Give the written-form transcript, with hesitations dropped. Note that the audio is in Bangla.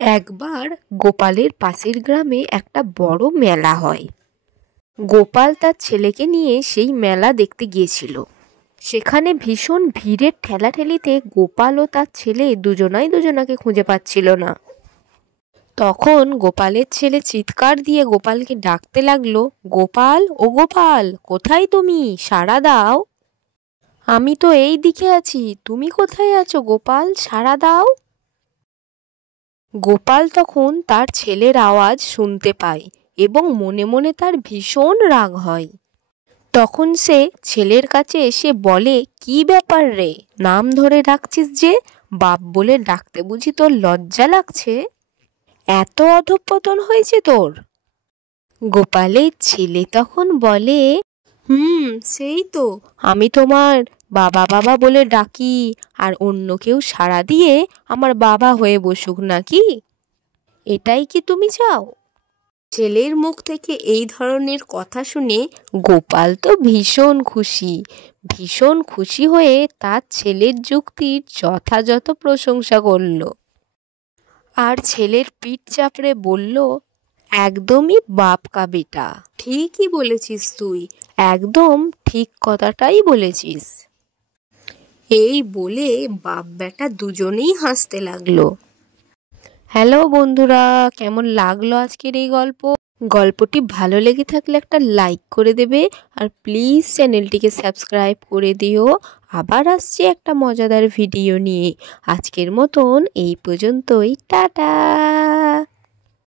একবার গোপালের পাশের গ্রামে একটা বড় মেলা হয়। গোপাল তার ছেলেকে নিয়ে সেই মেলা দেখতে গিয়েছিল। সেখানে ভীষণ ভিড়ের ঠেলাঠেলিতে গোপাল ও তার ছেলে দুজনাই দুজনাকে খুঁজে পাচ্ছিল না। তখন গোপালের ছেলে চিৎকার দিয়ে গোপালকে ডাকতে লাগলো, গোপাল, ও গোপাল, কোথায় তুমি? সাড়া দাও। আমি তো এই দিকে আছি, তুমি কোথায় আছো গোপাল? সাড়া দাও। গোপাল তখন তার ছেলের আওয়াজ শুনতে পায় এবং মনে মনে তার ভীষণ রাগ হয়। তখন সে ছেলের কাছে এসে বলে, কি ব্যাপার রে, নাম ধরে ডাকছিস যে? বাপ বলে ডাকতে বুঝি তোর লজ্জা লাগছে? এত অধঃপতন হয়েছে তোর? গোপালের ছেলে তখন বলে, সেই তো, আমি তোমার বাবা বাবা বলে ডাকি, আর অন্য কেউ সাড়া দিয়ে আমার বাবা হয়ে বসুক নাকি? এটাই কি তুমি চাও? ছেলের মুখ থেকে এই ধরনের কথা শুনে গোপাল তো ভীষণ খুশি হয়ে তার ছেলের যুক্তির যথাযথ প্রশংসা করল। আর ছেলের পিঠ চাপড়ে বলল, একদমই বাপ কা বেটা, ঠিকই বলেছিস তুই, একদম ঠিক কথাটাই বলেছিস। এই বলে বাপ বেটা দুজনেই হাসতে লাগলো। হ্যালো বন্ধুরা, কেমন লাগলো আজকের এই গল্পটি ভালো লেগে থাকলে একটা লাইক করে দেবে, আর প্লিজ চ্যানেলটিকে সাবস্ক্রাইব করে দিও। আবার আসছি একটা মজাদার ভিডিও নিয়ে। আজকের মতন এই পর্যন্তই, টাটা।